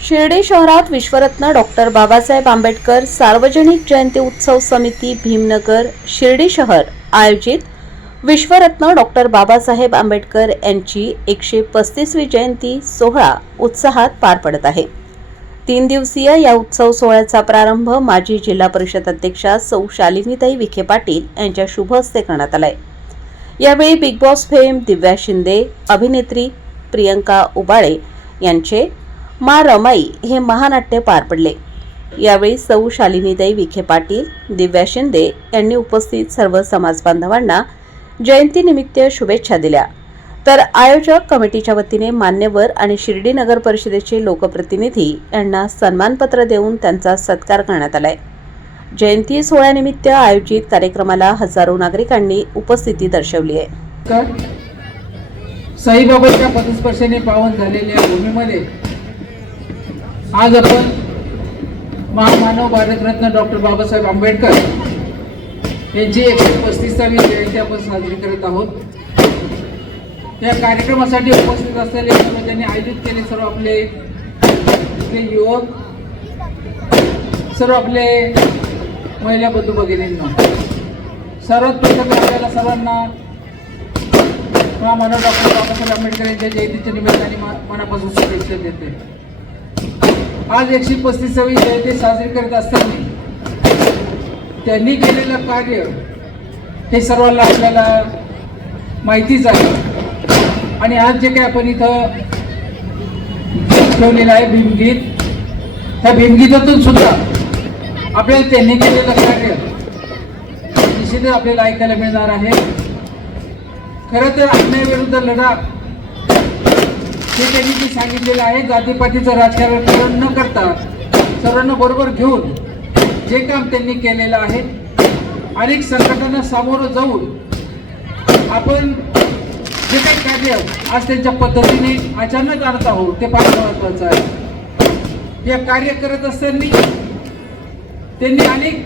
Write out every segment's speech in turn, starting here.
शिर्डी शहरात विश्वरत्न डॉक्टर बाबासाहेब आंबेडकर सार्वजनिक जयंती उत्सव समिती भीमनगर शिर्डी शहर आयोजित विश्वरत्न डॉक्टर बाबासाहेब आंबेडकर यांची 135वी जयंती सोहळा उत्साहात पार पडत आहे। 3 दिवसीय या उत्सव सोहळ्याचा प्रारंभ माजी जिल्हा परिषद अध्यक्षा सौ शालिनीताई विखे पाटील यांच्या शुभ हस्ते करण्यात आलाय। यावेळी बिग बॉस फेम दिव्या शिंदे, अभिनेत्री प्रियंका उबाळे यांचे मा रमाई हे महानाट्य पार पडले। यावेळी सौ शालिनीताई विखे पाटील, दिव्या शिंदे यांनी उपस्थित सर्व समाज बांधवांना जयंतीनिमित्त शुभेच्छा दिल्या। तर आयोजक कमिटीच्या वतीने मान्यवर आणि शिर्डी नगर परिषदेचे लोकप्रतिनिधी यांना सन्मानपत्र देऊन त्यांचा सत्कार करण्यात आलाय। जयंती सोहळ्यानिमित्त आयोजित कार्यक्रमाला हजारो नागरिकांनी उपस्थिती दर्शवली आहे। साईबाबांच्या पदस्पर्शाने पावन झालेल्या भूमीमध्ये आज आपण महामानव भारतरत्न डॉक्टर बाबासाहेब आंबेडकर यांची 135वी जयंती आपण साजरी करत आहोत। या कार्यक्रमासाठी उपस्थित असलेले सर्व ज्यांनी आयोजित केले, सर्व आपले युवक, सर्व आपले महिला बंधू भगिनींना, सर्वात प्रथम आपल्याला सर्वांना महामानव डॉक्टर बाबासाहेब आंबेडकर यांच्या जयंतीच्या निमित्ताने मनापासून शुभेच्छा देते। आज 135वी जयंती साजरी करत असताना त्यांनी केलेलं कार्य हे सर्वांना आपल्याला माहितीच आहे। आणि आज जे काही आपण इथं ठेवलेलं आहे भीमगीत, त्या भीमगीतातून सुद्धा आपल्याला त्यांनी केलेलं कार्य निश्चितच आपल्याला ऐकायला मिळणार आहे। खरं तर अन्यायाविरुद्ध लढा हे त्यांनी जे सांगितलेलं आहे, जातीपातीचं राजकारण न करता सर्वांना बरोबर घेऊन जे काम त्यांनी केलेलं आहे, अनेक संकटांना सामोरं जाऊन आपण जे काही कार्य आज त्यांच्या पद्धतीने अचानक आणत आहोत ते फार महत्त्वाचं आहे। या कार्य करत असताना त्यांनी अनेक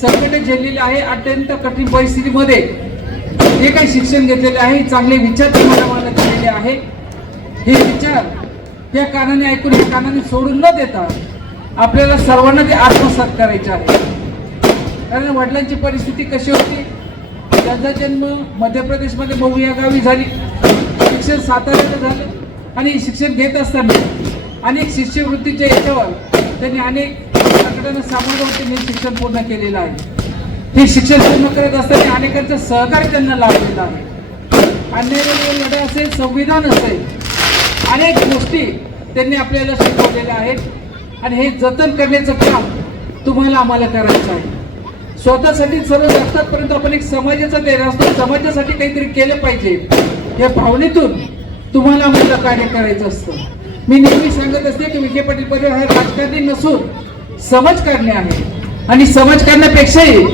संकटे झेललेली आहे। अत्यंत कठीण परिस्थितीमध्ये जे काही शिक्षण घेतलेले आहे, चांगले विचार तुम्हाला केलेले आहे, हे विचार या कानाने ऐकून या कानाने सोडून न देता आपल्याला सर्वांना ते आत्मसात करायचे आहे। कारण वडिलांची परिस्थिती कशी होती, त्यांचा जन्म मध्य प्रदेशमध्ये मऊ या गावी झाली, शिक्षण साताऱ्यात झालं आणि शिक्षण घेत असताना अनेक शिष्यवृत्तीच्या याच्यावर त्यांनी अनेक संकटांना सामोरं जाऊन त्यांनी शिक्षण पूर्ण केलेलं आहे। हे शिक्षण पूर्ण करत असताना अनेकांचं सहकार्य त्यांना लाभलेलं आहे। अन्यायाविरुद्ध लढा असेल, संविधान असेल, अनेक गोष्टी त्यांनी आपल्याला शिकवलेल्या आहेत आणि हे जतन करण्याचं काम तुम्हाला आम्हाला करायचं आहे। स्वतःसाठी सर्व असतात, परंतु आपण एक समाजाचा देह असतो, समाजासाठी काहीतरी केलं पाहिजे या भावनेतून तुम्हाला आम्हाला कार्य करायचं असतं। मी नेहमी सांगत असते की विखे पाटील परिवार हा राजकारणी नसून समाजकारणी आहे आणि समाजकारण्यापेक्षाही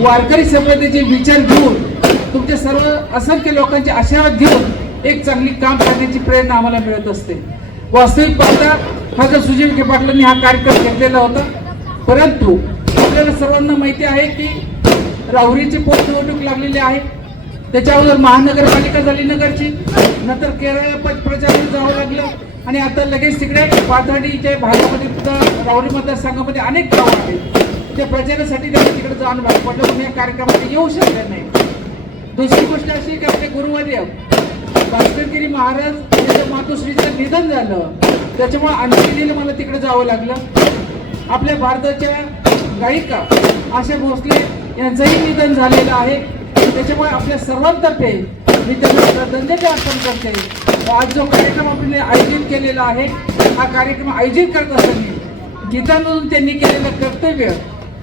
वारकरी संप्रदायाचे विचार घेऊन तुमच्या सर्व असंख्य लोकांचे आशीर्वाद घेऊन एक चांगली काम करण्याची प्रेरणा आम्हाला मिळत असते। वास्तविक पाहता खासदार सुजय विखे पाटलांनी हा कार्यक्रम घेतलेला होता, परंतु आपल्याला सर्वांना माहिती आहे की राहुरीची पोटनिवडणूक लागलेली आहे, त्याच्या अगोदर महानगरपालिका झाली नगरची, नंतर केरळ प्रचाराला जावं लागलं आणि आता लगेच तिकडे पाथर्डीच्या भागामध्ये सुद्धा राहुरी मतदारसंघामध्ये अनेक गावं आहेत, त्या प्रचारासाठी त्यांनी तिकडे जाऊन भाग पडलं म्हणून या कार्यक्रमाला येऊ शकले नाही। दुसरी गोष्ट अशी की आपले गुरुवर्य भास्करगिरी महाराज यांच्या मातोश्रीचं निधन झालं, त्याच्यामुळे अंत्यविधीला मला तिकडे जावं लागलं। आपल्या भारताच्या गायिका आशा भोसले यांचंही निधन झालेलं आहे, त्याच्यामुळे आपल्या सर्वांतर्फे मी त्यांना श्रद्धांजली अर्पण करते। आज जो कार्यक्रम आपण आयोजित केलेला आहे, हा कार्यक्रम आयोजित करत असताना गीतामधून त्यांनी केलेलं कर्तव्य,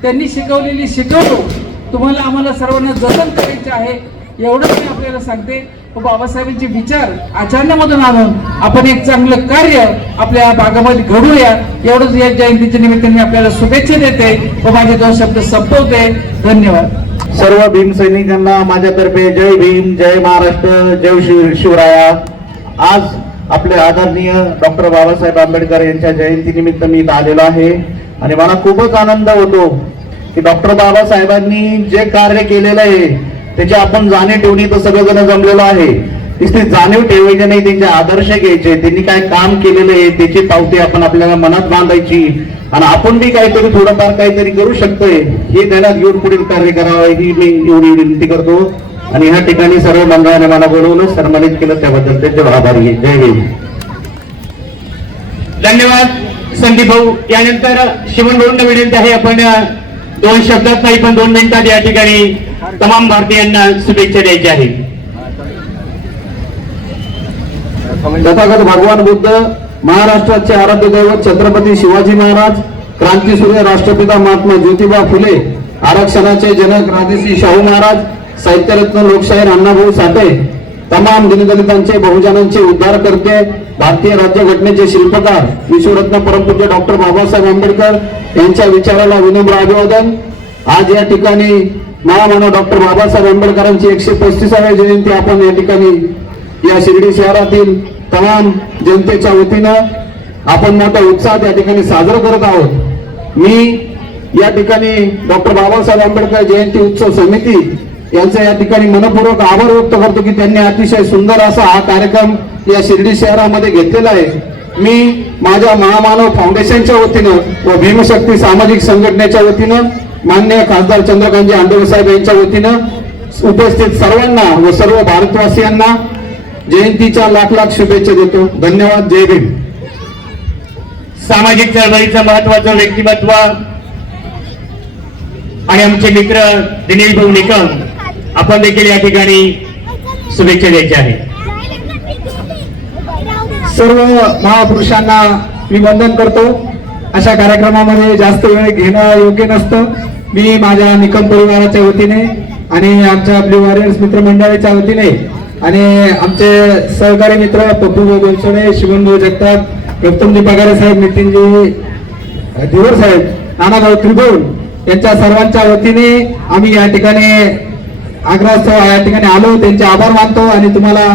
त्यांनी शिकवलेली शिकवणूक तुम्हाला आम्हाला सर्वांना जतन करायचे आहे, एवढंच मी आपल्याला सांगते। बाबासाहेबांचे विचार आचरणामधून आणून आपण एक चांगलं कार्य आपल्या भागामध्ये घडूया, एवढंच या जयंतीच्या निमित्ताने आपल्याला शुभेच्छा देते व माझे 2 शब्द संपवते। धन्यवाद। सर्व भीम सैनिकांना माझ्यातर्फे जय भीम, जय महाराष्ट्र, जय शिवराया। आज आपले आदरणीय डॉक्टर बाबासाहेब आंबेडकर यांच्या जयंतीनिमित्त मी इथं आलेलो आहे आणि मला खूपच आनंद होतो की डॉक्टर बाबासाहेबांनी जे कार्य केलेलं आहे त्याची आपण जाणीव ठेवणी तर सगळेजण जमलेलो आहे। नुसती जाणीव ठेवायची नाही, त्यांचे आदर्श घ्यायचे, त्यांनी काय काम केलेलं आहे त्याची पावती आपण आपल्याला मनात बांधायची आणि आपण बी काहीतरी थोडंफार काहीतरी करू शकतोय हे ध्यानात घेऊन पुढील कार्य करावं ही मी एवढी विनंती करतो. आणि ह्या ठिकाणी सर्व मंडळाने मला बोलवून सन्मानित केलं त्याबद्दल त्यांचे आभारी आहे. जय भीम. धन्यवाद संदीप भाऊ. यानंतर शिवण भाऊंना विनंती आहे, आपण 2 शब्दात नाही पण 2 मिनिटात या ठिकाणी तमाम भारतीयांना शुभेच्छा द्यायच्या आहेत. तथागत भगवान बुद्ध, महाराष्ट्राचे आराध्य दैवत छत्रपती शिवाजी महाराज, क्रांतीसूर्य राष्ट्रपिता महात्मा ज्योतिबा फुले, आरक्षणाचे जनक राजर्षी शाहू महाराज, साहित्यरत्न लोकशाहीर अण्णाभाऊ साठे, तमाम दलितांचे बहुजनांचे उद्धार करते, भारतीय राज्यघटनेचे शिल्पकार विश्वरत्न परमपूज्य डॉक्टर बाबासाहेब आंबेडकर यांच्या विचाराला विनम्र अभिवादन. आज या ठिकाणी महामानव डॉक्टर बाबासाहेब आंबेडकरांची 135वी जयंती आपण या ठिकाणी या शिर्डी शहरातील तमाम जनतेच्या वतीनं आपण मोठ्या उत्साहात या ठिकाणी साजरं करत आहोत. मी या ठिकाणी डॉक्टर बाबासाहेब आंबेडकर जयंती उत्सव समिती यांचा या ठिकाणी मनपूर्वक आभार व्यक्त करतो की त्यांनी अतिशय सुंदर असा हा कार्यक्रम या शिर्डी शहरामध्ये घेतलेला आहे. मी माझ्या महामानव फाउंडेशनच्या वतीनं व भीमशक्ती सामाजिक संघटनेच्या वतीनं माननीय खासदार चंद्रकांतजी आंबेडकर साहेब यांच्या वतीनं उपस्थित सर्वांना व सर्व भारतवासियांना जयंतीच्या लाख लाख शुभेच्छा देतो. धन्यवाद. जय भीम. सामाजिक चळवळीचं महत्वाचं व्यक्तिमत्व आणि आमचे मित्र दिनेश भाऊ निकम, आपण देखील या ठिकाणी शुभेच्छा द्यायच्या आहेत. सर्व महापुरुषांना मी वंदन करतो. अशा कार्यक्रमामध्ये जास्त वेळ घेणं योग्य नसतं. मी माझ्या निकम परिवाराच्या वतीने आणि आमच्या ब्ल्यू वॉरियर्स मित्रमंडळाच्या वतीने आणि आमचे सहकारी मित्र पप्पू गोलसोडे, शिवनभाऊ जगताप, गौतमजी पगारे साहेब, नितीनजी धीवर साहेब, नानाभाऊ त्रिभुवन यांच्या सर्वांच्या वतीने आम्ही या ठिकाणी आग्रहास्तव या ठिकाणी आलो. त्यांचे आभार मानतो आणि तुम्हाला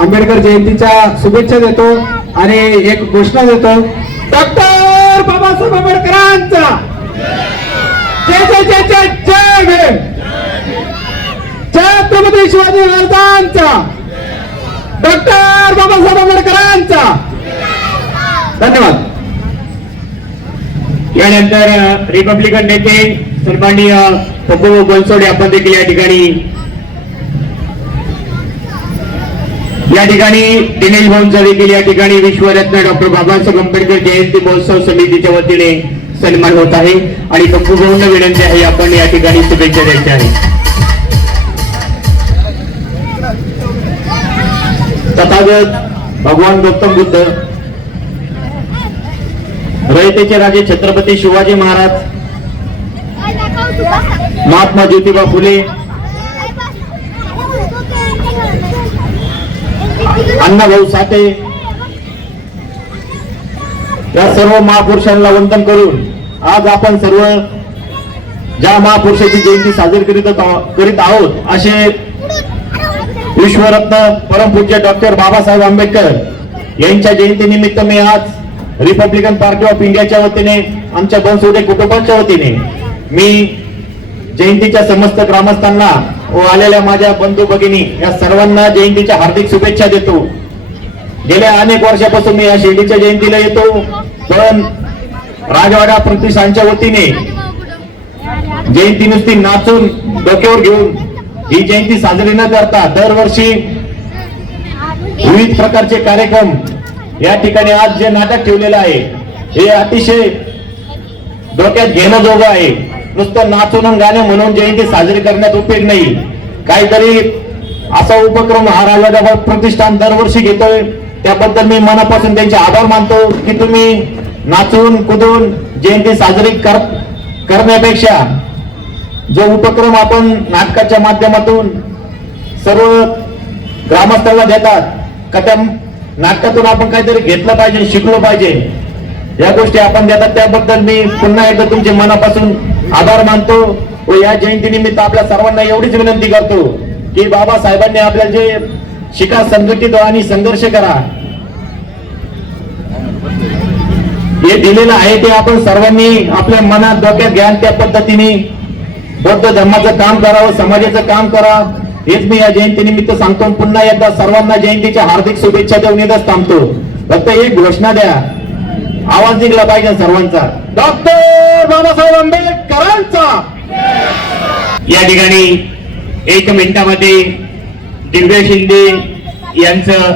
आंबेडकर जयंतीच्या शुभेच्छा देतो आणि एक घोषणा देतो. डॉक्टर बाबासाहेब आंबेडकरांचा जय जय जय जय जय भीम. छत्रपती शिवाजी महाराजांचा, डॉक्टर बाबासाहेब आंबेडकरांचा. धन्यवाद. यानंतर रिपब्लिकन नेते सन्माननीय पप्पू गोलसोडे आपण देखील या ठिकाणी दिनेश भाऊंचा देखील या ठिकाणी विश्वरत्न डॉक्टर बाबासाहेब आंबेडकर जयंती महोत्सव समितीच्या वतीने सन्मान होत आहे आणि पप्पू भाऊंना विनंती आहे आपण या ठिकाणी शुभेच्छा द्यायच्या आहे. तथागत भगवान गौतम बुद्ध, रयतेचे राजे छत्रपती शिवाजी महाराज, महात्मा ज्योतिबा फुले, अण्णाभाऊ साठे या सर्व महापुरुषांना वंदन करून आज आपण सर्व ज्या महापुरुषाची जयंती साजरी करीत आहोत असे विश्वरत्न परमपूज्य डॉक्टर बाबासाहेब आंबेडकर यांच्या जयंतीनिमित्त मी आज रिपब्लिकन पार्टी ऑफ इंडियाच्या वतीने आमच्या बनसोडे कुटुंबाच्या वतीने मी जयंतीच्या समस्त ग्रामस्थांना व आलेल्या माझ्या बंधू भगिनी या सर्वांना जयंतीच्या हार्दिक शुभेच्छा देतो. गेल्या अनेक वर्षापासून मी या शिर्डीच्या जयंतीला येतो, पण राजवाडा प्रतिष्ठानच्या वतीने जयंती नुसती नाचून डोक्यावर घेऊन ही जयंती साजरी न करता दरवर्षी विविध प्रकारचे कार्यक्रम या ठिकाणी आज जे नाटक ठेवलेलं आहे हे अतिशय डोक्यात घेणं जोगं आहे. नुसतं नाचून गाणं म्हणून जयंती साजरी करण्यात उपयोग नाही. काहीतरी असा उपक्रम हा राजवाडा प्रतिष्ठान दरवर्षी घेतोय, त्याबद्दल मी मनापासून त्यांचे आभार मानतो की तुम्ही नाचून कुदून जयंती साजरी करण्यापेक्षा जो उपक्रम आपण नाटकाच्या माध्यमातून सर्व ग्रामस्थांना देतात का त्या नाटकातून आपण काहीतरी घेतलं पाहिजे, शिकलो पाहिजे, या गोष्टी आपण देतात त्याबद्दल मी पुन्हा एकदा तुमचे मनापासून आभार मानतो. व या जयंतीनिमित्त आपल्या सर्वांना एवढीच विनंती करतो की बाबासाहेबांनी आपल्याला जे शिका, संघटित आणि संघर्ष करा हे दिलेलं आहे ते आपण सर्वांनी आपल्या मनात डोक्यात घ्या, त्या पद्धतीने बौद्ध धर्माचं काम करावं, समाजाचं काम करा. हेच मी या जयंतीनिमित्त सांगतो. पुन्हा एकदा सर्वांना जयंतीच्या हार्दिक शुभेच्छा देऊन येतच थांबतो. फक्त एक घोषणा द्या, आवाज निघला पाहिजे सर्वांचा, डॉक्टर बाबासाहेब आंबेडकरांचा. या ठिकाणी 1 मिनिटामध्ये दिव्या शिंदे यांचं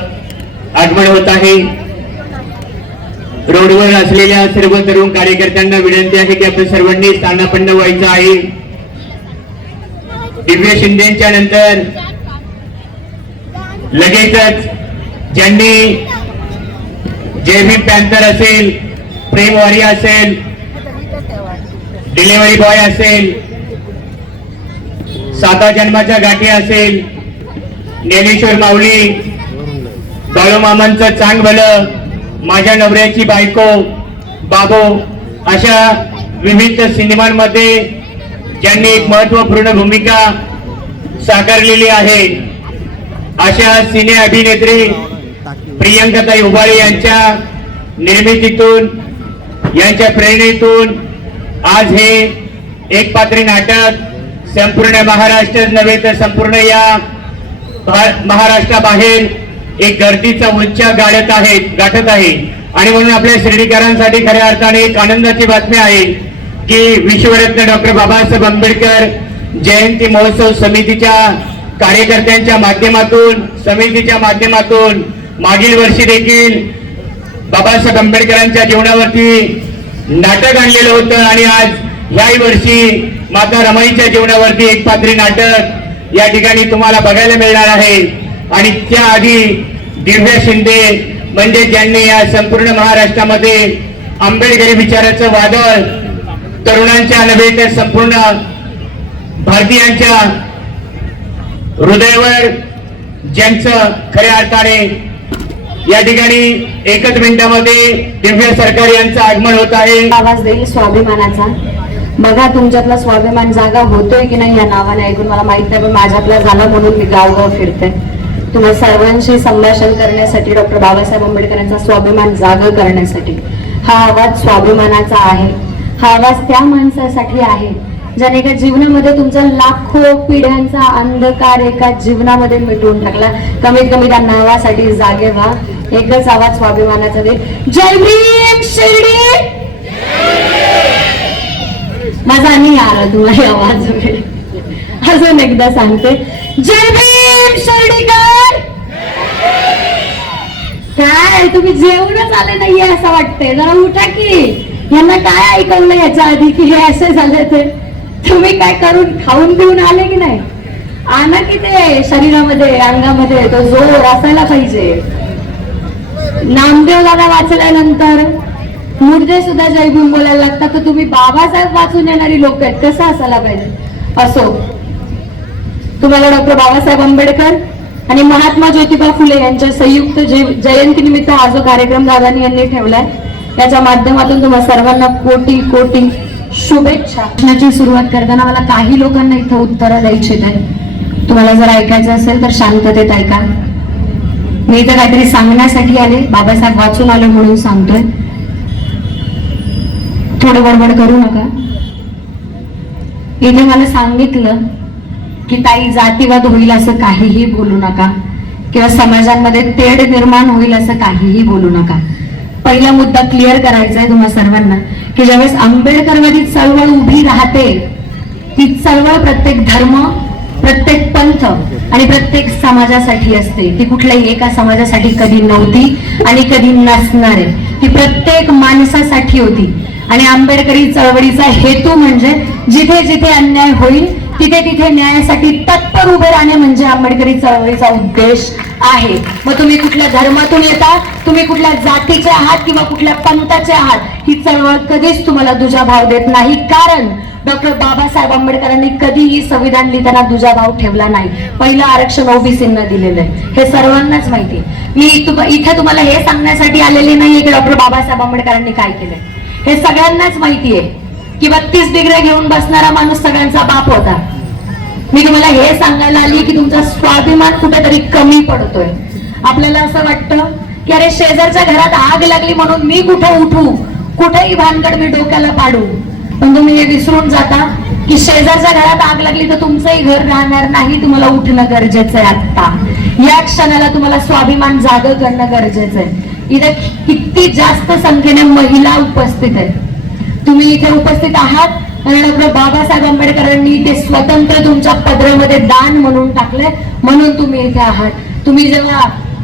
आगमन होत आहे. रोडवर असलेल्या सर्व तरुण कार्यकर्त्यांना विनंती आहे की आपण सर्वांनी स्थानापन्न व्हायचं आहे. दिव्या शिंदेच्या नंतर लगेचच ज्यांनी जय भीम पॅन्थर असेल, प्रेमवारी असेल, डिलिव्हरी बॉय असेल, 7 जन्माच्या गाठी असेल, ज्ञानेश्वर माऊली, बाळूमामांचं चांग भलं, माझ्या नवऱ्याची बायको, बाबो, अशा विविध सिनेमांमध्ये ज्यांनी एक महत्वपूर्ण भूमिका साकारलेली आहे अशा सिने अभिनेत्री प्रियंकाताई उबाळे यांच्या निर्मितीतून, यांच्या प्रेरणेतून आज हे एक पात्री नाटक संपूर्ण महाराष्ट्र नव्हे तर संपूर्ण या महाराष्ट्राबाहेर एक गर्दीचा उच्चार गाठत आहे. आणि म्हणून आपल्या शिर्डीकरांसाठी खऱ्या अर्थाने एक आनंदाची बातमी आहे की विश्वरत्न डॉक्टर बाबासाहेब आंबेडकर जयंती महोत्सव समितीच्या कार्यकर्त्यांच्या माध्यमातून, समितीच्या माध्यमातून मागील वर्षी देखील बाबासाहेब आंबेडकरांच्या जीवनावरती नाटक आणलेलं होतं आणि आज ह्याही वर्षी माता रमाईच्या जीवनावरती एक पात्री नाटक या ठिकाणी तुम्हाला बघायला मिळणार आहे. आणि त्याआधी दिव्या शिंदे म्हणजे ज्यांनी या संपूर्ण महाराष्ट्रामध्ये आंबेडकरी विचाराचं वादळ तरुणांच्या नव्हे तर संपूर्ण भारतीयांच्या हृदयावर ज्यांचं खऱ्या अर्थाने या ठिकाणी 1 मिनिटामध्ये दिव्या सरकार यांचं आगमन होत आहे. आवाज देईल स्वाभिमानाचा. बघा तुमच्यातला स्वाभिमान जागा होतोय की नाही या नावाने ऐकून मला माहित नाही, पण माझ्यातला झाला म्हणून मी गावगाव फिरते तुम्हा सर्वांशी संभाषण करण्यासाठी, डॉक्टर बाबासाहेब आंबेडकरांचा स्वाभिमान जागा करण्यासाठी. हा आवाज स्वाभिमानाचा आहे. हा आवाज त्या माणसासाठी आहे ज्याने एका जीवनामध्ये तुमचा लाखो पिढ्यांचा अंधकार एका जीवनामध्ये मिटवून टाकला. कमीत कमी त्या नावासाठी जागे व्हा. एकच आवाज स्वाभिमानाचा दे, जय भीम शिर्डी. माझा नाही आला तुला आवाज वगैरे, अजून एकदा सांगते, जय भीम शिर्डीकर. काय तुम्ही जेवणच आले नाहीये असं वाटतंय, जरा उठा की. यांना काय ऐकवलं याच्या आधी की हे असे झाले, ते तुम्ही काय करून खाऊन पिऊन आले की नाही? आणा की ते शरीरामध्ये, अंगामध्ये तो जोर असायला पाहिजे. नामदेव दादा वाचल्यानंतर मुर्दे सुद्धा जय भीम बोलायला लागतात, तर तुम्ही बाबासाहेब वाचून येणारी लोक आहेत, कसं असायला पाहिजे? असो, तुम्हाला डॉक्टर बाबासाहेब आंबेडकर आणि महात्मा ज्योतिबा फुले यांच्या संयुक्त जयंतीनिमित्त हा जो कार्यक्रम दादांनी यांनी ठेवलाय याच्या माध्यमातून तुम्हा सर्वांना कोटी कोटी शुभेच्छा. प्रश्नाची सुरुवात करताना मला काही लोकांना इथं उत्तरं द्यायची आहेत. तुम्हाला जर ऐकायचं असेल तर शांततेत ऐका. मी इथं काहीतरी सांगण्यासाठी आले, बाबासाहेब वाचून आले म्हणून सांगतोय. थोडं बडबड करू नका. इथे मला सांगितलं की ताई जातीवाद होईल असं काहीही बोलू नका, किंवा समाजांमध्ये तेढ निर्माण होईल असं काहीही बोलू नका. पहिला मुद्दा क्लिअर करायचा आहे तुम्हा सर्वांना की ज्यावेळेस आंबेडकरवादी चळवळ उभी राहते, ती चळवळ प्रत्येक धर्म, प्रत्येक पंथ आणि प्रत्येक समाजासाठी असते. ती कुठल्याही एका समाजासाठी कधी नव्हती आणि कधी नसणार आहे. ती प्रत्येक माणसासाठी होती. आणि आंबेडकरी चळवळीचा हेतू म्हणजे जिथे जिथे अन्याय होईल तिथे तिथे न्यायासाठी तत्पर उभे राहणे म्हणजे आंबेडकरी चळवळीचा उद्देश आहे. मग तुम्ही कुठल्या धर्मातून येता, तुम्ही कुठल्या जातीचे आहात किंवा कुठल्या पंथाचे आहात, ही चळवळ कधीच तुम्हाला दुजाभाव देत नाही. कारण डॉक्टर बाबासाहेब आंबेडकरांनी कधीही संविधान लिहिताना दुजाभाव ठेवला नाही. पहिलं आरक्षण ओबीसींना दिलेलं आहे, हे सर्वांनाच माहिती. मी इथे तुम्हाला हे सांगण्यासाठी आलेले नाहीये की डॉक्टर बाबासाहेब आंबेडकरांनी काय केलंय, हे सगळ्यांनाच माहिती आहे की 32 डिग्री घेऊन बसणारा माणूस सगळ्यांचा बाप होता. मी तुम्हाला हे सांगायला आली की तुमचा स्वाभिमान कुठेतरी कमी पडतोय. आपल्याला असं वाटतं की अरे शेजारच्या घरात आग लागली म्हणून मी कुठे उठू, कुठेही भानगड मी डोक्याला पाडू. पण तुम्ही हे विसरून जाता की शेजारच्या घरात आग लागली तर तुमचंही घर राहणार नाही, तुम्हाला उठणं गरजेचं आहे. आता या क्षणाला तुम्हाला स्वाभिमान जाग करणं गरजेचं आहे. इथे किती जास्त संख्येने महिला उपस्थित आहेत. तुम्ही इथे उपस्थित आहात कारण डॉक्टर बाबासाहेब आंबेडकरांनी ते स्वतंत्र तुमच्या पदरामध्ये दान म्हणून टाकले, म्हणून तुम्ही इथे आहात. तुम्ही जेव्हा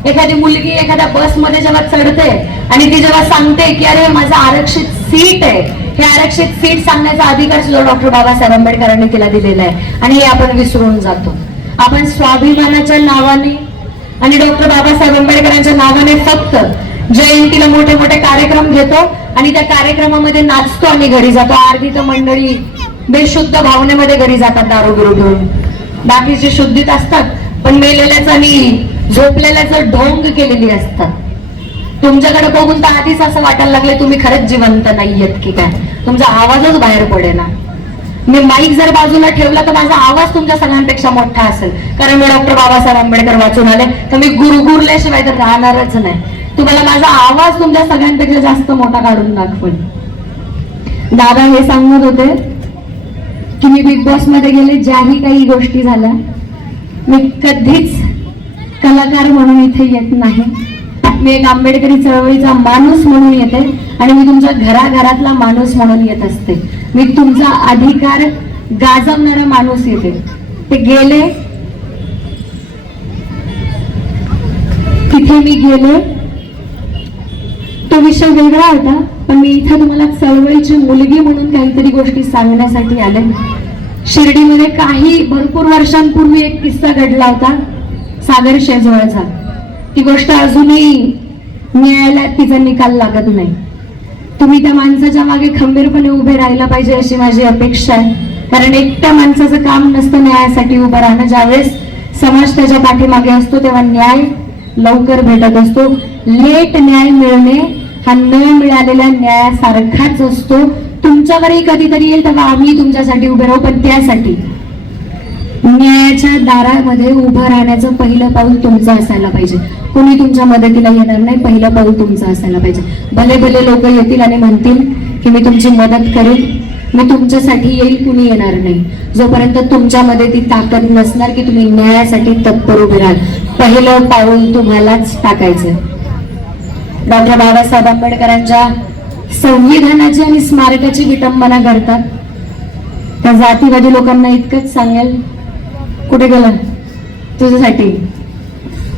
एखादी मुलगी एखाद्या बसमध्ये जेव्हा चढते आणि ती जेव्हा सांगते की अरे माझं आरक्षित सीट आहे, हे आरक्षित सीट सांगण्याचा अधिकार सुद्धा डॉक्टर बाबासाहेब आंबेडकरांनी तिला दिलेला आहे. आणि हे आपण विसरून जातो. आपण स्वाभिमानाच्या नावाने आणि डॉक्टर बाबासाहेब आंबेडकरांच्या नावाने फक्त जयंतीला मोठे मोठे कार्यक्रम घेतो आणि त्या कार्यक्रमामध्ये नाचतो आणि घरी जातो. अर्धी तर मंडळी बेशुद्ध भावनेमध्ये घरी जातात दारू बिरू घेऊन. बाकीचे शुद्धीत असतात पण मेलेल्याच आणि झोपलेल्याच ढोंग केलेली असतात. तुमच्याकडे बघून तर आधीच असं वाटायला लागले तुम्ही खरंच जिवंत नाहीयेत की काय. तुमचा आवाजच बाहेर पडेना. मी माईक जर बाजूला ठेवला तर माझा आवाज तुमच्या सगळ्यांपेक्षा मोठा असेल, कारण मी डॉक्टर बाबासाहेब आंबेडकर वाचून आले तर मी गुरगुरल्याशिवाय तर राहणारच नाही. तुम्हाला माझा आवाज तुमच्या सगळ्यांपेक्षा जास्त मोठा काढून दाखवेल. दादा हे सांगत होते की मी बिग बॉस मध्ये गेले, ज्याही काही गोष्टी झाल्या, मी कधीच कलाकार म्हणून इथे येत नाही. मी एक आंबेडकरी चळवळीचा माणूस म्हणून येते आणि मी तुमच्या घराघरातला माणूस म्हणून येत असते. मी तुमचा अधिकार गाजवणारा माणूस येते. ते गेले, तिथे मी गेले, तो विषय वेगळा होता, पण मी इथे तुम्हाला चळवळीची मुलगी म्हणून काहीतरी गोष्टी सांगण्यासाठी आले. शिर्डीमध्ये काही भरपूर वर्षांपूर्वी एक किस्सा घडला होता सागर शेजवळचा. ती गोष्ट अजूनही न्यायालयात तिचा निकाल लागत नाही. तुम्ही त्या माणसाच्या मागे खंबीरपणे उभे राहायला पाहिजे अशी माझी अपेक्षा आहे. कारण एकट्या माणसाचं काम नसतं न्यायासाठी उभं राहणं. ज्यावेळेस समाज त्याच्या पाठीमागे असतो तेव्हा न्याय लवकर भेटत असतो. लेट न्याय मिळणे हा न मिळालेल्या न्यायासारखाच असतो. तुमच्यावरही कधीतरी येईल तेव्हा आम्ही तुमच्यासाठी उभे राहू, पण त्यासाठी न्यायाच्या दारामध्ये उभं राहण्याचं पहिलं पाऊल तुमचं असायला पाहिजे. कोणी तुमच्या मदतीला येणार नाही, पहिलं पाऊल तुमचं असायला पाहिजे. भले भले लोक येतील आणि म्हणतील की मी तुमची मदत करेन, मी तुमच्यासाठी येईल, कुणी येणार नाही. जोपर्यंत तुमच्यामध्ये ती ताकद नसणार की तुम्ही न्यायासाठी तत्पर उभे राहाल, पहिलं पाऊल तुम्हालाच टाकायचं. डॉक्टर बाबासाहेब आंबेडकरांच्या संविधानाची आणि स्मारकाची विटंबना करतात. त्या जातीवादी लोकांना इतकंच सांगेल, कुठे गेला तुझ्यासाठी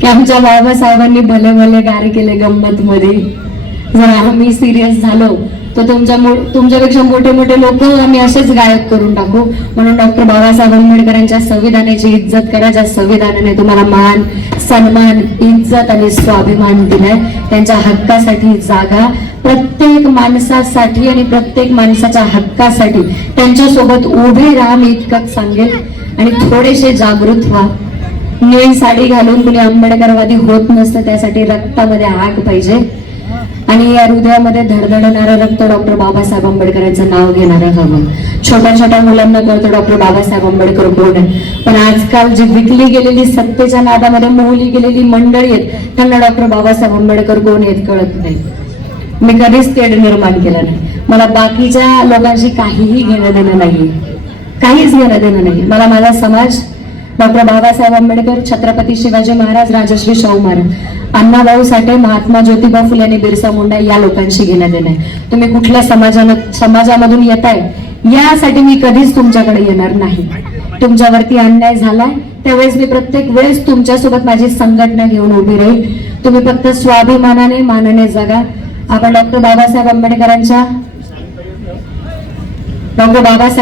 की आमच्या बाबासाहेबांनी भले भले गार केले गंमत मध्ये. जर आम्ही सिरियस झालो तर तुमच्यापेक्षा मोठे मोठे लोक आम्ही असेच गायब करून टाकू. म्हणून डॉक्टर बाबासाहेब आंबेडकरांच्या संविधानाची इज्जत करा, ज्या संविधानाने तुम्हाला मान, सन्मान, इज्जत आणि स्वाभिमान दिलाय. त्यांच्या हक्कासाठी जागा, प्रत्येक माणसासाठी आणि प्रत्येक माणसाच्या हक्कासाठी त्यांच्यासोबत उभे राहा, मी इतकंच सांगेल. आणि थोडेसे जागृत व्हा. निळी साडी घालून कुणी आंबेडकरवादी होत नसतं, त्यासाठी रक्तामध्ये आग पाहिजे आणि या हृदयामध्ये धडधडणारं रक्त डॉक्टर बाबासाहेब आंबेडकरांचं नाव घेणारं हवं. छोट्या छोट्या मुलांना कळतं डॉक्टर बाबासाहेब आंबेडकर कोण आहे, पण आजकाल जी विकली गेलेली सत्तेच्या नादामध्ये मोहली गेलेली मंडळी आहेत त्यांना डॉक्टर बाबासाहेब आंबेडकर कोण आहेत कळत नाही. मी कधीच तेढ निर्माण केलं नाही. मला बाकीच्या लोकांशी काहीही घेणं देणं नाही, काहीच घेणं देणं नाही. मला माझा समाज, डॉक्टर बाबासाहेब आंबेडकर, छत्रपती शिवाजी महाराज, राजश्री शाहू महाराज, अण्णाभाऊ साठे, महात्मा ज्योतिबा फुले आणि बिरसा मुंडा या लोकांशी घेणं देणं आहे. तुम्ही कुठल्या समाजामधून येताय यासाठी मी कधीच तुमच्याकडे येणार नाही. तुमच्यावरती अन्याय झालाय त्यावेळेस मी प्रत्येक वेळेस तुमच्यासोबत माझी संघटना घेऊन उभी राहील. तुम्ही फक्त स्वाभिमानाने, मानाने जगा. आपण डॉक्टर बाबासाहेब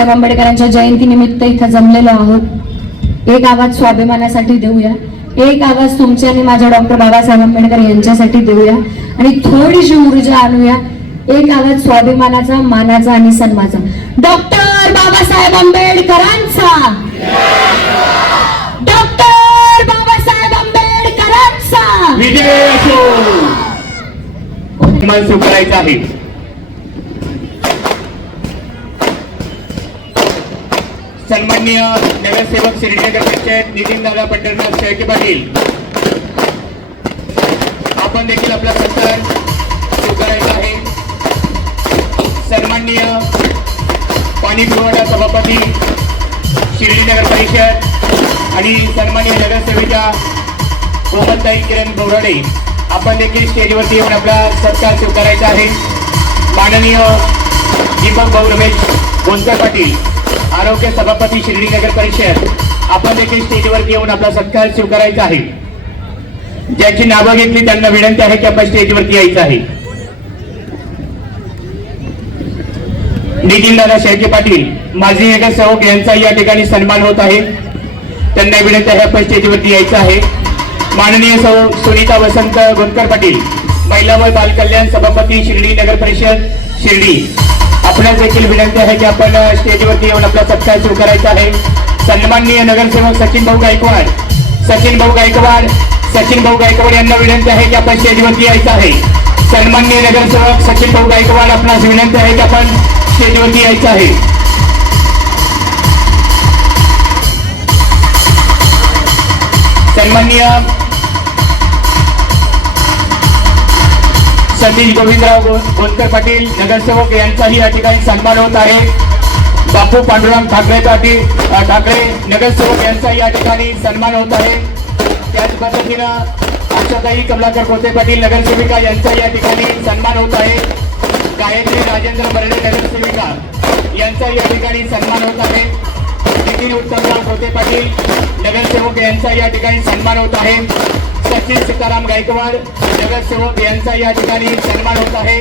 आंबेडकरांच्या जयंती निमित्त इथं जमलेलो आहोत. एक आवाज स्वाभिमानासाठी देऊया, एक आवाज तुमच्या आणि माझ्या डॉक्टर बाबासाहेब आंबेडकर यांच्यासाठी देऊया आणि थोडीशी ऊर्जा आणूया. एक आवाज स्वाभिमानाचा, मानाचा आणि सन्मानाचा. डॉक्टर बाबासाहेब आंबेडकरांचा, डॉक्टर बाबासाहेब आंबेडकरांचा विजय असो. मन सुरू करायचं आहे. सन्माननीय नगरसेवक शिर्डीनगरचे नितीन दादा पंढरनाथ शेळके पाटील, आपण देखील आपला सत्कार स्वीकारायचा आहे. सन्माननीय पाणी पुरवठा सभापती शिर्डी नगर परिषद आणि सन्माननीय नगरसेविका कोमलताई किरण बोराडे आपण देखील स्टेजवरती येऊन आपला सत्कार स्वीकारायचा आहे. माननीय दीपक भाऊ रमेश गोंदकर पाटील आरोग्य सभापती शिर्डी नगर परिषद आपण देखील स्टेजवरती येऊन आपला सत्कार स्वीकारायचा आहे. ज्याची नावं घेतली त्यांना विनंती आहे की आपण स्टेजवरती यायचं आहे. नितीन दादा शेळके पाटील माजी नगरसेवक यांचा या ठिकाणी सन्मान होत आहे. त्यांना विनंती आहे आपण स्टेजवरती यायचं आहे. माननीय सुनीता वसंत गोंदकर पाटील महिला व बाल कल्याण सभापती शिर्डी नगर परिषद शिर्डी आपल्याला देखील विनंती आहे की आपण स्टेजवरती येऊन आपला सत्कार स्वीकारायचा आहे. सन्माननीय नगरसेवक सचिन भाऊ गायकवाड यांना विनंती आहे की आपण स्टेजवरती यायचं आहे. सन्माननीय नगरसेवक सचिन भाऊ गायकवाड आपणास विनंती आहे की आपण स्टेजवरती यायचं आहे. सन्माननीय सतीश गोविंदराव गोंदकर पाटील नगरसेवक यांचाही या ठिकाणी सन्मान होत आहे. बापू पांडुरंग ठाकरे नगरसेवक यांचा या ठिकाणी सन्मान होत आहे. त्याच पद्धतीनं आशाताई कमलाकर कोते पाटील नगरसेविका यांचा या ठिकाणी सन्मान होत आहे. गायत्री राजेंद्र बर्डे नगरसेविका यांचा या ठिकाणी सन्मान होत आहे. नितीन उत्तमराव कोते पाटील नगरसेवक यांचा या ठिकाणी सन्मान होत आहे. सचिन सीताराम गायकवाड नगरसेवक यांचा या ठिकाणी सन्मान होत आहे.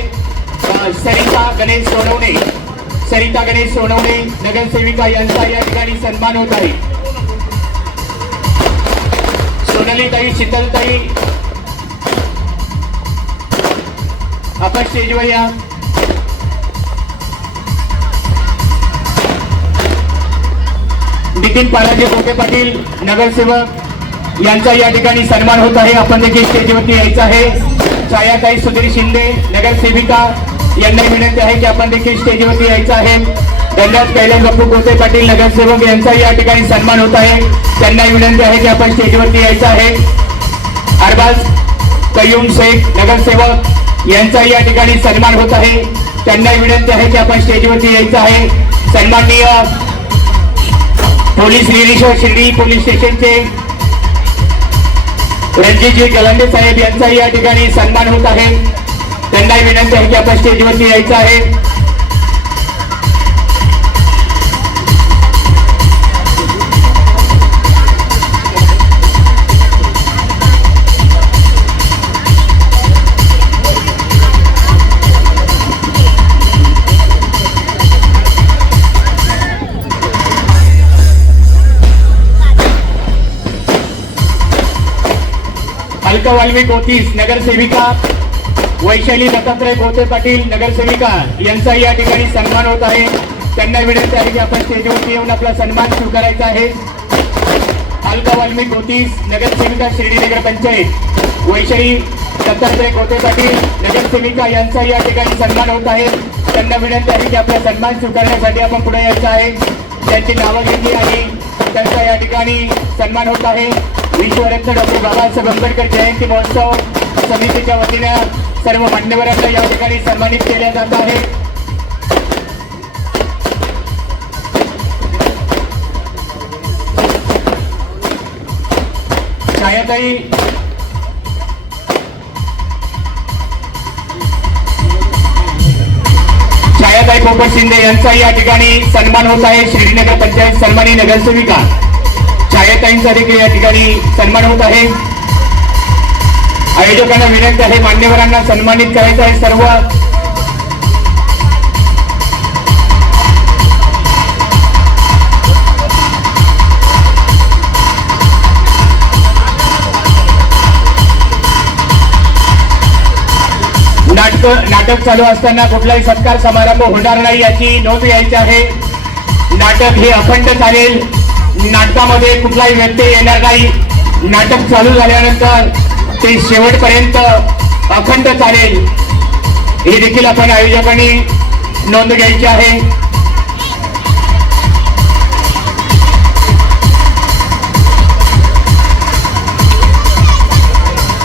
सरिता गणेश सोनवणे नगरसेविका यांचा या ठिकाणी सन्मान होत आहे. सोनलीताई शीतलताई आपण स्टेजवर या. नितीन पालाजी कोटे पाटील नगरसेवक यांचा या ठिकाणी सन्मान होत आहे. आपण देखील स्टेजवरती यायचं आहे. छायाताई सुधीर शिंदे नगरसेविका यांना विनंती आहे की आपण देखील स्टेजवरती यायचं आहे. धनराज कैलास बापू कोते पाटील नगरसेवक यांचा या ठिकाणी सन्मान होत आहे. त्यांना विनंती आहे की आपण स्टेजवरती यायचं आहे. अरबाज कयूम शेख नगरसेवक यांचा या ठिकाणी सन्मान होत आहे. त्यांना विनंती आहे की आपण स्टेजवरती यायचं आहे. सन्माननीय पोलीस निरीक्षक शिर्डी पोलीस स्टेशनचे रणजितजी गलांडे साहेब यांचा या ठिकाणी सन्मान होत आहे. त्यांना विनंती आहे की आपण स्टेजवरती यायचं आहे. अलका वाल्मिक ओतीस नगरसेविका वैशाली दत्तात्रय गोते पाटील नगरसेविका यांचा या ठिकाणी सन्मान होत आहे. त्यांना विनंती आहे की आपण स्टेजवरती येऊन आपला सन्मान स्वीकारायचा आहे. अलका वाल्मिक ओतीस नगरसेविका शिर्डी नगर पंचायत वैशाली दत्तात्रय गोते पाटील नगरसेविका यांचा या ठिकाणी सन्मान होत आहे. त्यांना विनंती आहे की आपला सन्मान स्वीकारण्यासाठी आपण पुढे यायचं आहे. त्यांची नावं घेतली आणि त्यांचा या ठिकाणी सन्मान होत आहे. विश्वरत्न डॉक्टर बाबासाहेब आंबेडकर जयंती महोत्सव समितीच्या वतीने सर्व मान्यवरांना या ठिकाणी सन्मानित केले जात आहे. छायाताई पोपट शिंदे यांचा या ठिकाणी सन्मान होत आहे. श्रीनगर पंचायत सन्मानी नगरसेविका छायाताईंचा देखील या ठिकाणी सन्मान होत आहे. आयोजकांना विनंती आहे मान्यवरांना सन्मानित करायचं आहे. सर्व नाटक चालू असताना कुठलाही सत्कार समारंभ होणार नाही याची नोंद घ्यायची आहे. नाटक हे अखंड चालेल. नाटकामध्ये कुठलाही व्यत्यय येणार नाही. नाटक चालू झाल्यानंतर ते शेवटपर्यंत अखंड चालेल हे देखील आपण आयोजकांनी नोंद घ्यायची आहे.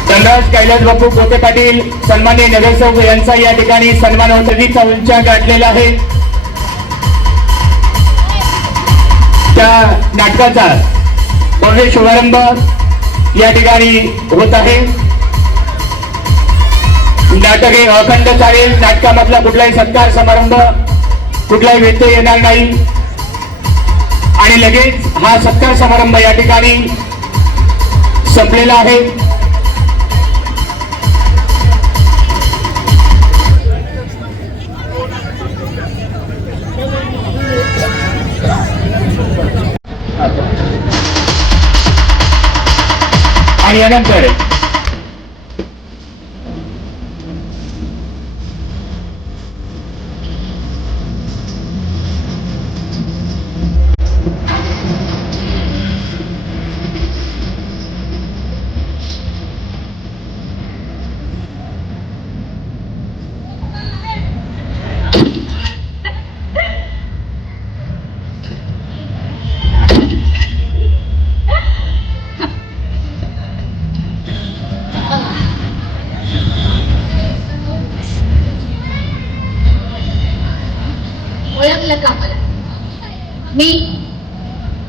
धनराज कैलास बापू कोते पाटील सन्माननीय नगरसेवक यांचा या ठिकाणी सन्मान होण्याचा उंचा गाठलेला आहे. त्या नाटकाचा भव्य शुभारंभ या ठिकाणी होत आहे. नाटक हे अखंड चालेल. नाटकामधला कुठलाही सत्कार समारंभ, कुठलाही व्यत्यय येणार नाही आणि लगेच हा सत्कार समारंभ या ठिकाणी संपलेला आहे. आणि यानंतर ओळखलं का मला? मी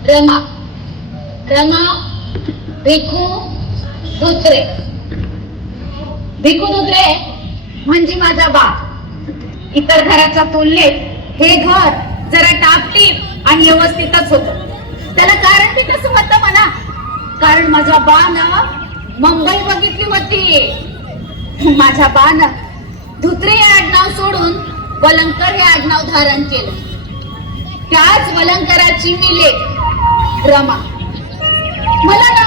रमा भिकू धोत्रे. भिकू धोत्रे म्हणजे माझा बाप. इतर घराच्या तुलनेत हे घर जरा टापटीप आणि व्यवस्थितच होत. त्याला कारण बी कसं होतं म्हणा, कारण माझ्या बानं मुंबई बघितली होती. माझ्या बानं धोत्रे हे आडनाव सोडून वलंकर हे आडनाव धारण केलं. त्याच वलंकराची मी लेक रमा. मला ना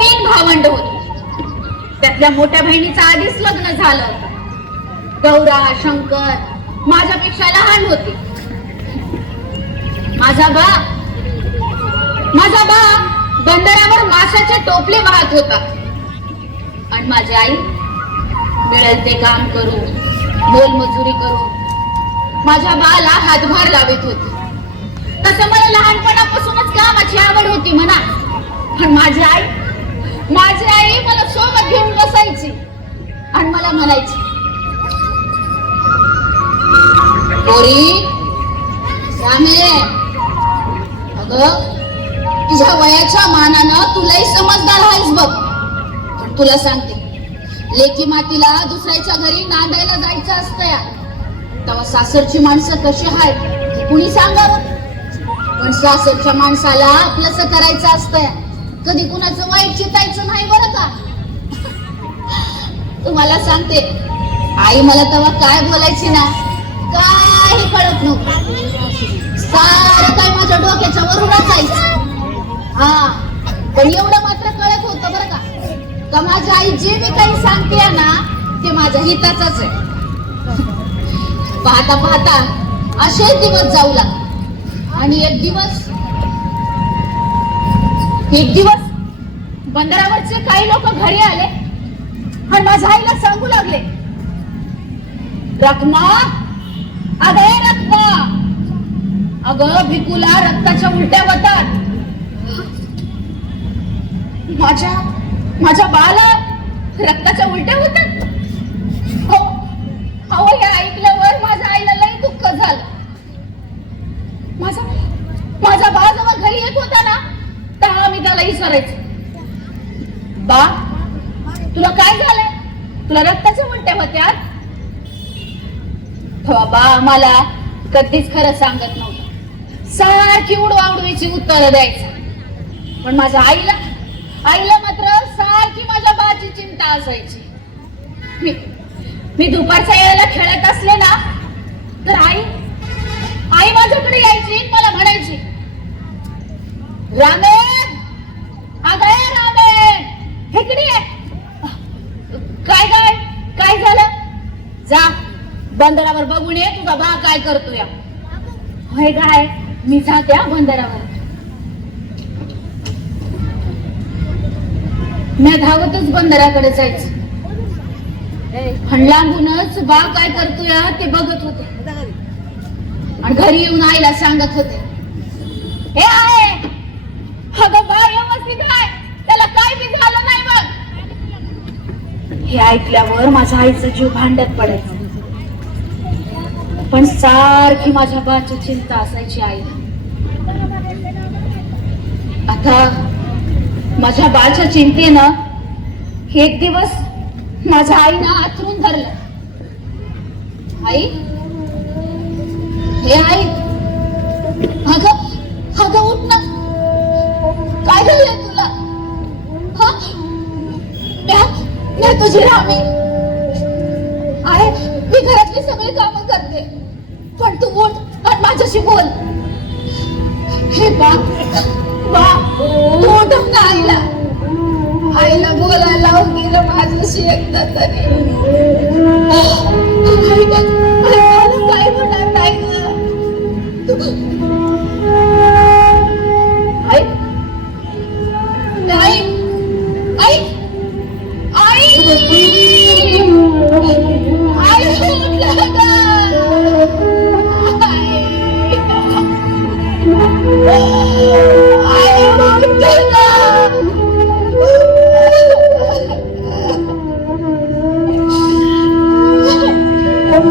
3 भावंड होते. त्यातल्या मोठ्या बहिणीचं आधीच लग्न झालं होतं. गौरा शंकर माझ्यापेक्षा लहान होते. माझा बा बंदरावर माशाचे टोपले वाहत होता आणि माझी आई मिळेल ते काम करून मोलमजुरी करून माझ्या बाला हातभार लावित होती. तसं मला लहानपणापासूनच कामाची आवड होती म्हणा. पण माझी आई मला सोबत घेऊन बसायची आणि मला म्हणायची, पोरी रामे, अगं तुझ्या वयाच्या मानानं तुलाही समजदार आहेस बघ. पण तुला सांगते, लेकी मातीला दुसऱ्याच्या घरी नांदायला जायचं असतं या. तेव्हा सासरची माणसं कशी आहेत हे कुणी सांगावं. पण सासरच्या माणसाला आपलंसं करायचं असतं या. कधी कुणाचं वाईट चितायचं नाही बरं का. तुम्हाला सांगते, आई मला तेव्हा काय बोलायची ना काही कळत नव्हतं. सारं काय माझ्या डोक्याच्या वरूनच जायचं. हा, पण एवढं मात्र कळत होतं बरं का माझी आई जे मी काही सांगते ना ते माझ्या हिताच आहे. पाहता पाहता असे दिवस जाऊ लागले आणि एक दिवस बंदरावरचे काही लोक घरी आले आणि माझ्या आईला सांगू लागले, रखमा, अगं भिकूला रक्ताच्या उलट्या होतात. माझ्या बाळाला रक्ताच्या उलट्या होतात. अहो हे ऐकल्यावर माझ्या आईला लई दुःख झालं. माझा बा जेव्हा घरी येत होता ना तेव्हा मी त्याला विचारायचं, बा तुला काय झालंय? तुला रक्ताच्या उलट्या होत्या? तेव्हा बा मला कधीच खरं सांगत नव्हतं. सारखी उडवाउडवीची उत्तरं द्यायचं. पण माझ्या आईला मात्र सारखी माझ्या बाची चिंता असायची. मी दुपारच्या वेळेला खेळत असले ना तर आई माझ्याकडे यायची, मला म्हणायची, रामे, अगं रामे, इकडे ये. काय झालं? जा बंदरावर बघून ये तुझा बा काय करतो या. होय काय, मी जात्या बंदरावर. मी धावतच बंदराकडे जायचं. लांबूनच बा काय करतोय ते बघत होते आणि घरी येऊन आईला सांगत होते, हे आहे अगं बा व्यवस्थित आहे, त्याला काय बी झालं नाही बघ. हे ऐकल्यावर माझ्या आईचा जीव भांड्यात पडायचा. पण सारखी माझ्या बाची चिंता असायची आईला. आता माझ्या बाळच्या चिंतेनं एक दिवस माझ्या आईनं आथरून धरलं. आई, हे आई, अगं अगं उठ ना. काय झालंय तुला? हा, मी तुझी रामी आहे. मी घरातली सगळी कामं करते, पण तू उठ आणि माझ्याशी बोल. हे बा तू उठव ना आईला. आईला बोलायला लावून गेलं माझ्याशी एकदा तरी.